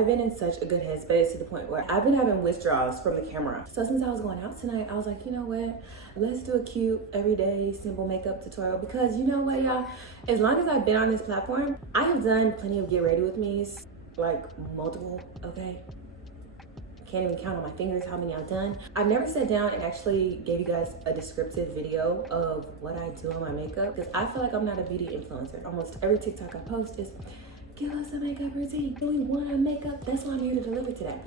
I've been in such a good headspace to the point where I've been having withdrawals from the camera. So since I was going out tonight, I was like, you know what? Let's do a cute, everyday, simple makeup tutorial, because you know what, y'all? As long as I've been on this platform, I have done plenty of get ready with me's, like multiple, okay? Can't even count on my fingers how many I've done. I've never sat down and actually gave you guys a descriptive video of what I do on my makeup, because I feel like I'm not a beauty influencer. Almost every TikTok I post is, give us a makeup routine. Do we want our makeup? That's what I'm here to deliver today.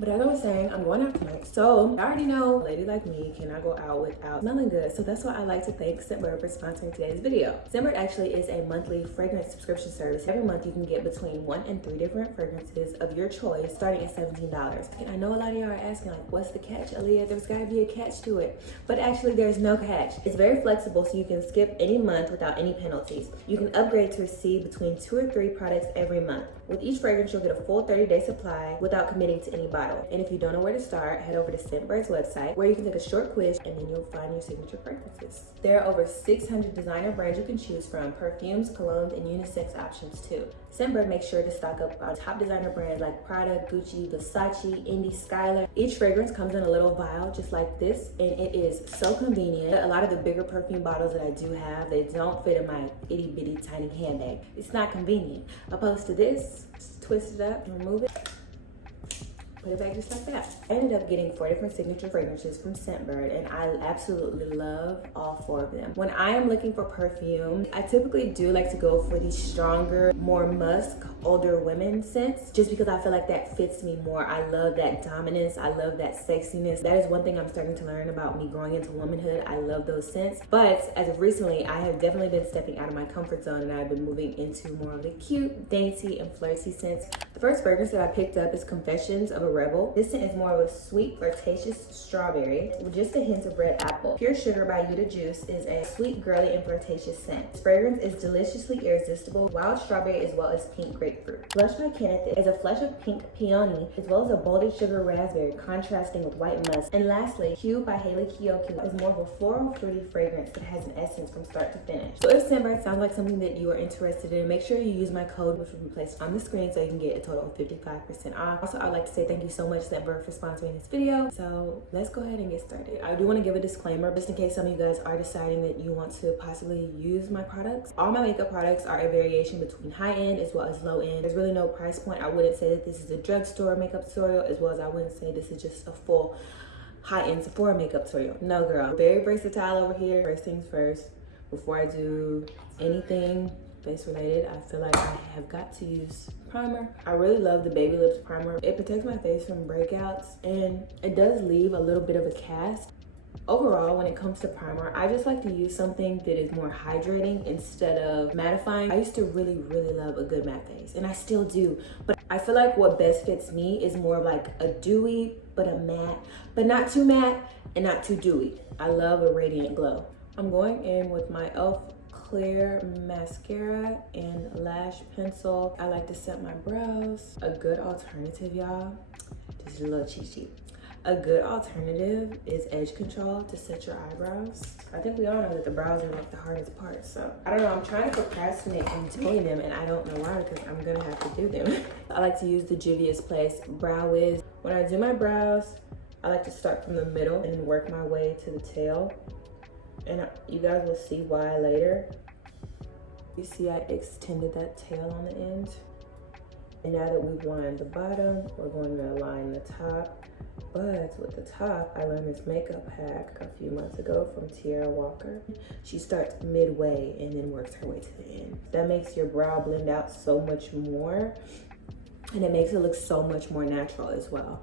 But as I was saying, I'm going out tonight. So I already know a lady like me cannot go out without smelling good. So that's why I like to thank Scentbird for sponsoring today's video. Scentbird actually is a monthly fragrance subscription service. Every month you can get between 1 and 3 different fragrances of your choice, starting at $17. And I know a lot of y'all are asking, like, what's the catch, Aaliyah? There's gotta be a catch to it. But actually there's no catch. It's very flexible, so you can skip any month without any penalties. You can upgrade to receive between 2 or 3 products every month. With each fragrance, you'll get a full 30-day supply without committing to any bottle. And if you don't know where to start, head over to Scentbird's website, where you can take a short quiz and then you'll find your signature fragrances. There are over 600 designer brands you can choose from, perfumes, colognes, and unisex options too. Scentbird makes sure to stock up on top designer brands like Prada, Gucci, Versace, Indie, Skylar. Each fragrance comes in a little vial just like this, and it is so convenient. A lot of the bigger perfume bottles that I do have, they don't fit in my itty bitty tiny handbag. It's not convenient. Opposed to this, just twist it up and remove it. Put it back just like that. I ended up getting 4 different signature fragrances from Scentbird, and I absolutely love all 4 of them. When I am looking for perfume, I typically do like to go for the stronger, more musk, older women scents, just because I feel like that fits me more. I love that dominance. I love that sexiness. That is one thing I'm starting to learn about me growing into womanhood. I love those scents. But as of recently, I have definitely been stepping out of my comfort zone, and I've been moving into more of the cute, dainty, and flirty scents. The first fragrance that I picked up is Confessions of a Rebel. This scent is more of a sweet, flirtatious strawberry with just a hint of red apple. Pure Sugar by Yuda Juice is a sweet, girly, and flirtatious scent. This fragrance is deliciously irresistible, wild strawberry as well as pink grapefruit. Blush by Kenneth is a flush of pink peony as well as a bolded sugar raspberry, contrasting with white musk. And lastly, Hue by Haley Kiyoko is more of a floral, fruity fragrance that has an essence from start to finish. So if Scentbird sounds like something that you are interested in, make sure you use my code, which will be placed on the screen, so you can get a total of 55% off. Also, I'd like to say thank you so much, Scentbird, for sponsoring this video. So let's go ahead and get started. I do want to give a disclaimer just in case some of you guys are deciding that you want to possibly use my products. All my makeup products are a variation between high-end as well as low-end. There's really no price point. I wouldn't say that this is a drugstore makeup tutorial, as well as I wouldn't say this is just a full high-end Sephora makeup tutorial. No, girl. Very versatile over here. First things first, before I do anything face related, I feel like I have got to use primer. I really love the Baby Lips primer. It protects my face from breakouts, and it does leave a little bit of a cast. Overall, when it comes to primer, I just like to use something that is more hydrating instead of mattifying. I used to really love a good matte face, and I still do, but I feel like what best fits me is more like a dewy but a matte, but not too matte and not too dewy. I love a radiant glow. I'm going in with my e.l.f. Clear mascara and lash pencil. I like to set my brows. A good alternative, y'all, just a little cheat sheet. A good alternative is edge control to set your eyebrows. I think we all know that the brows are like the hardest part, so I don't know, I'm trying to procrastinate on doing them, and I don't know why, because I'm gonna have to do them. I like to use the Juvia's Place Brow Wiz. When I do my brows, I like to start from the middle and work my way to the tail, and you guys will see why later. You see I extended that tail on the end. And now that we've lined the bottom, we're going to line the top. But with the top, I learned this makeup hack a few months ago from Tiara Walker. She starts midway and then works her way to the end. That makes your brow blend out so much more, and it makes it look so much more natural as well.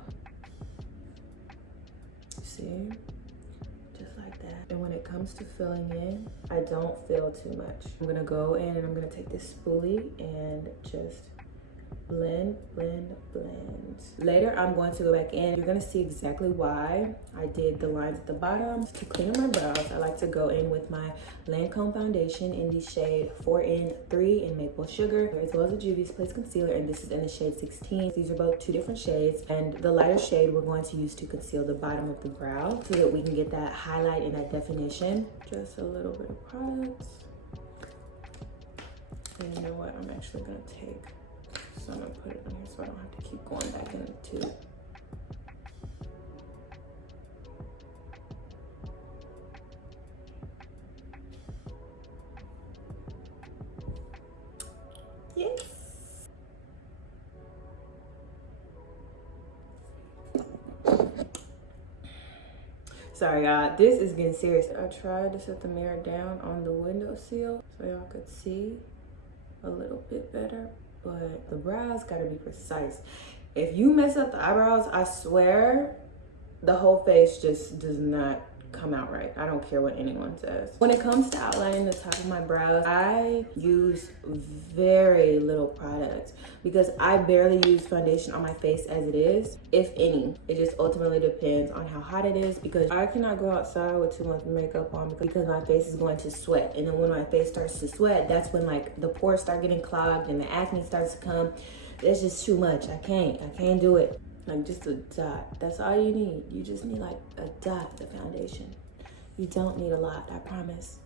See? Just like that. And when it comes to filling in, I don't fill too much. I'm gonna go in and I'm gonna take this spoolie and just blend. Later, I'm going to go back in. You're gonna see exactly why I did the lines at the bottom. To clean up my brows, I like to go in with my Lancome foundation in the shade 4N3 in Maple Sugar, as well as a Juvia's Place concealer, and this is in the shade 16. These are both 2 different shades, and the lighter shade we're going to use to conceal the bottom of the brow so that we can get that highlight and that definition. Just a little bit of product. And you know what? I'm actually gonna take So I'm gonna put it in here so I don't have to keep going back in the tube. Yes. Sorry, y'all. This is getting serious. I tried to set the mirror down on the windowsill so y'all could see a little bit better, but the brows gotta be precise. If you mess up the eyebrows, I swear the whole face just does not come out right. I don't care what anyone says. When it comes to outlining the top of my brows, I use very little product because I barely use foundation on my face as it is, if any. It just ultimately depends on how hot it is, because I cannot go outside with too much makeup on because my face is going to sweat. And then when my face starts to sweat, that's when like the pores start getting clogged and the acne starts to come. It's just too much. I can't do it. Like just a dot. That's all you need. You just need like a dot of foundation. You don't need a lot, I promise.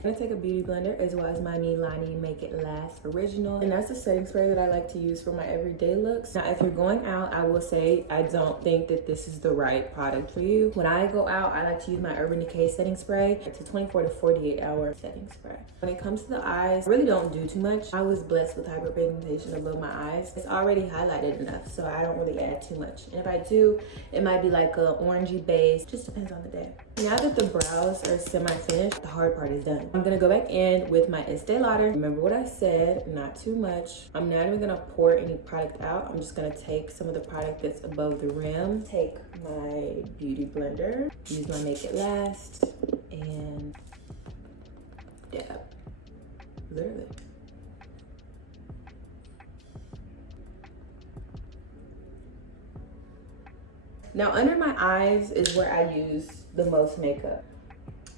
I'm gonna take a beauty blender as well as my Milani Make It Last Original. And that's a setting spray that I like to use for my everyday looks. Now, if you're going out, I will say I don't think that this is the right product for you. When I go out, I like to use my Urban Decay setting spray. It's a 24 to 48 hour setting spray. When it comes to the eyes, I really don't do too much. I was blessed with hyperpigmentation above my eyes. It's already highlighted enough, so I don't really add too much. And if I do, it might be like a orangey base. Just depends on the day. Now that the brows are semi-finished, the hard part is done. I'm gonna go back in with my Estee Lauder. Remember what I said, not too much. I'm not even gonna pour any product out. I'm just gonna take some of the product that's above the rim, take my beauty blender, use my Make It Last, and dab, literally. Now under my eyes is where I use the most makeup.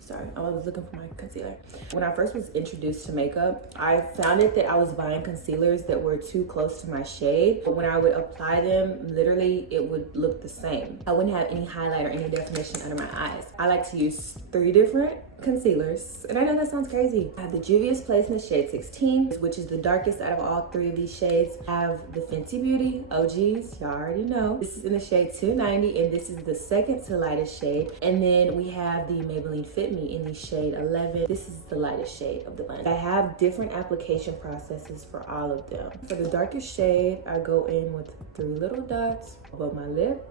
Sorry, I was looking for my concealer. When I first was introduced to makeup, I found it that I was buying concealers that were too close to my shade. But when I would apply them, literally it would look the same. I wouldn't have any highlight or any definition under my eyes. I like to use 3 different concealers, and I know that sounds crazy. I have the Juvia's Place in the shade 16, which is the darkest out of all 3 of these shades. I have the Fenty Beauty OGs, y'all already know. This is in the shade 290, and this is the second to lightest shade. And then we have the Maybelline Fit Me in the shade 11. This is the lightest shade of the bunch. I have different application processes for all of them. For the darkest shade, I go in with 3 little dots above my lip.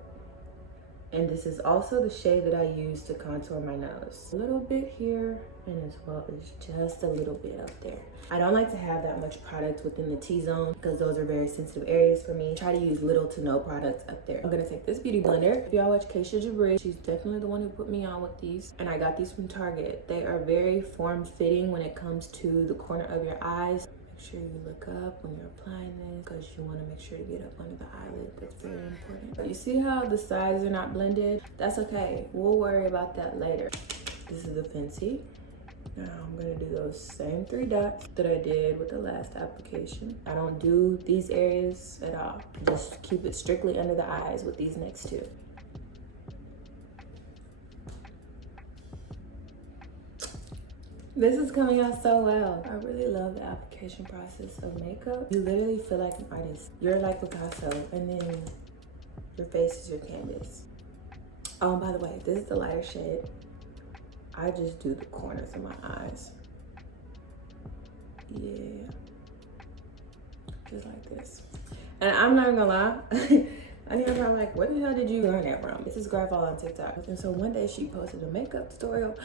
And this is also the shade that I use to contour my nose. A little bit here, and as well as just a little bit up there. I don't like to have that much product within the T-zone because those are very sensitive areas for me. Try to use little to no products up there. I'm gonna take this beauty blender. If y'all watch Keisha Jabri, she's definitely the one who put me on with these. And I got these from Target. They are very form-fitting when it comes to the corner of your eyes. Make sure you look up when you're applying this because you want to make sure to get up under the eyelid. That's very important. But you see how the sides are not blended? That's okay. We'll worry about that later. This is the Fenty. Now I'm going to do those same 3 dots that I did with the last application. I don't do these areas at all. Just keep it strictly under the eyes with these next 2. This is coming out so well. I really love the application process of makeup. You literally feel like an artist. You're like Picasso, and then your face is your canvas. Oh, and by the way, this is the lighter shade. I just do the corners of my eyes. Yeah. Just like this. And I'm not gonna lie. I know I'm like, where the hell did you learn that from? This is girl on TikTok. And so one day she posted a makeup tutorial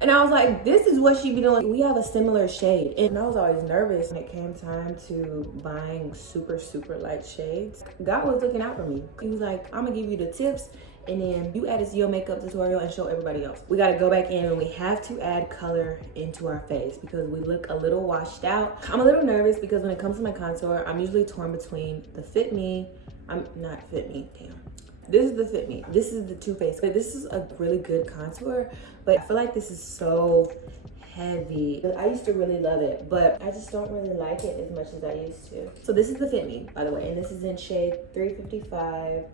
and I was like, this is what she be doing. We have a similar shade. And I was always nervous when it came time to buying super, super light shades. God was looking out for me. He was like, I'm gonna give you the tips and then you add it to your makeup tutorial and show everybody else. We gotta go back in and we have to add color into our face because we look a little washed out. I'm a little nervous because when it comes to my contour, I'm usually torn between the Fit Me. I'm not Fit Me, damn. This is the Fit Me. This is the Too Faced. This is a really good contour, but I feel like this is so heavy. I used to really love it, but I just don't really like it as much as I used to. So this is the Fit Me, by the way, and this is in shade 355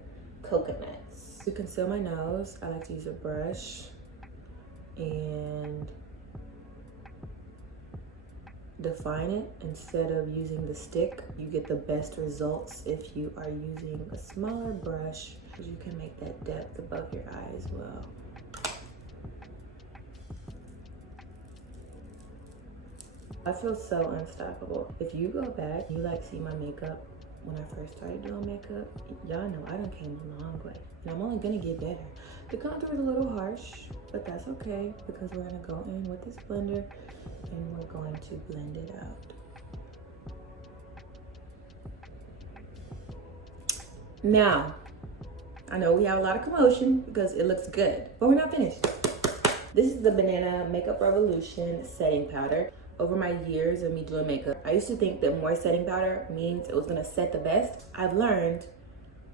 Coconuts. To conceal my nose, I like to use a brush and define it instead of using the stick. You get the best results if you are using a smaller brush, because you can make that depth above your eye as well. I feel so unstoppable. If you go back, you like see my makeup when I first started doing makeup, y'all know I done came a long way. And I'm only gonna get better. The contour is a little harsh, but that's okay because we're gonna go in with this blender and we're going to blend it out. Now, I know we have a lot of commotion because it looks good, but we're not finished. This is the Banana Makeup Revolution setting powder. Over my years of me doing makeup, I used to think that more setting powder means it was gonna set the best. I've learned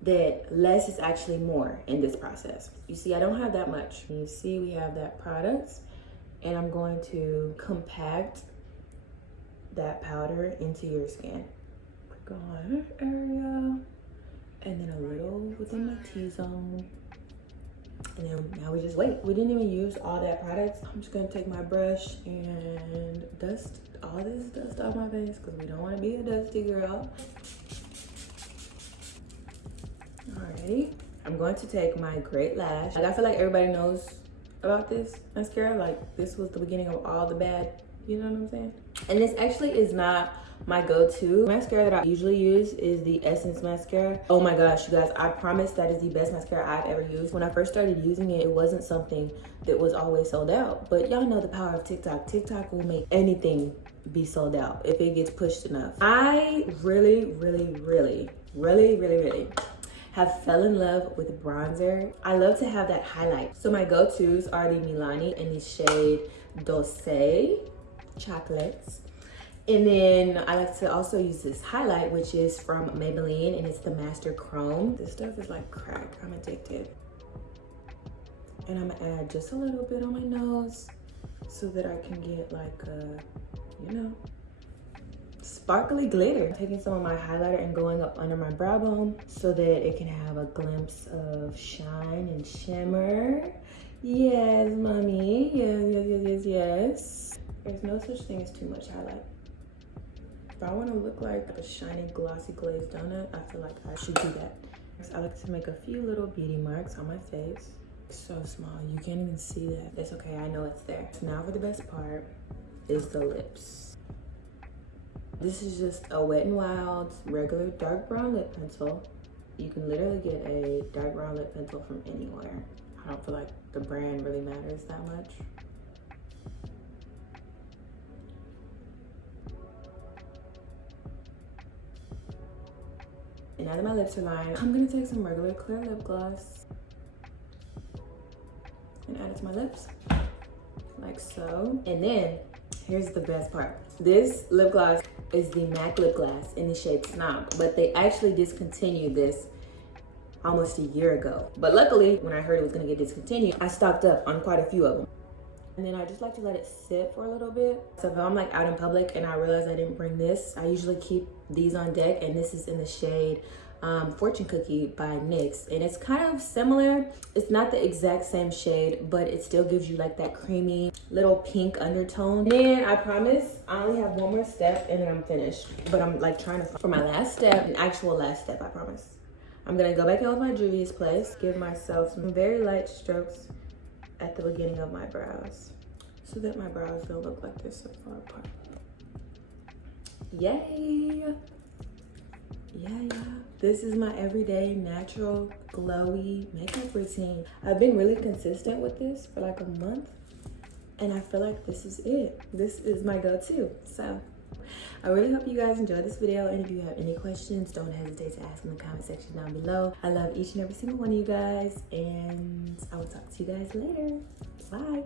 that less is actually more in this process. You see, I don't have that much. You see, we have that product, and I'm going to compact that powder into your skin. Go on this area, and then a little within my T-zone. And then now we just wait. We didn't even use all that product. I'm just gonna take my brush and dust all this dust off my face because we don't want to be a dusty girl. Alrighty, I'm going to take my Great Lash. Like, I feel like everybody knows about this mascara. Like, this was the beginning of all the bad, you know what I'm saying? And this actually is not my go-to mascara that I usually use is the Essence mascara. Oh my gosh, you guys, I promise that is the best mascara I've ever used. When I first started using it, it wasn't something that was always sold out. But y'all know the power of TikTok. TikTok will make anything be sold out if it gets pushed enough. I really have fell in love with bronzer. I love to have that highlight. So my go-tos are the Milani in the shade Dulce Chocolates. And then I like to also use this highlight, which is from Maybelline, and it's the Master Chrome. This stuff is like crack. I'm addicted. And I'm gonna add just a little bit on my nose so that I can get like a, you know, sparkly glitter. Taking some of my highlighter and going up under my brow bone so that it can have a glimpse of shine and shimmer. Yes, mommy. Yes. There's no such thing as too much highlight. If I want to look like a shiny, glossy glazed donut, I feel like I should do that. I like to make a few little beauty marks on my face. It's so small, you can't even see that. It's okay, I know it's there. So now for the best part is the lips. This is just a Wet n Wild regular dark brown lip pencil. You can literally get a dark brown lip pencil from anywhere. I don't feel like the brand really matters that much. And now that my lips are lined, I'm gonna take some regular clear lip gloss and add it to my lips, like so. And then, here's the best part. This lip gloss is the MAC lip gloss in the shade Snob, but they actually discontinued this almost a year ago. But luckily, when I heard it was gonna get discontinued, I stocked up on quite a few of them. And then I just like to let it sit for a little bit. So if I'm like out in public and I realize I didn't bring this, I usually keep these on deck, and this is in the shade Fortune Cookie by NYX. And it's kind of similar. It's not the exact same shade, but it still gives you like that creamy little pink undertone. And then I promise I only have one more step and then I'm finished. But I'm like trying to, for my last step, an actual last step, I promise. I'm gonna go back in with my Juvia's Place, give myself some very light strokes at the beginning of my brows so that my brows don't look like they're so far apart. Yay! Yeah. This is my everyday natural glowy makeup routine. I've been really consistent with this for like a month, and I feel like this is it. This is my go-to. So I really hope you guys enjoyed this video, and if you have any questions, don't hesitate to ask in the comment section down below. I love each and every single one of you guys, and I will talk to you guys later. Bye.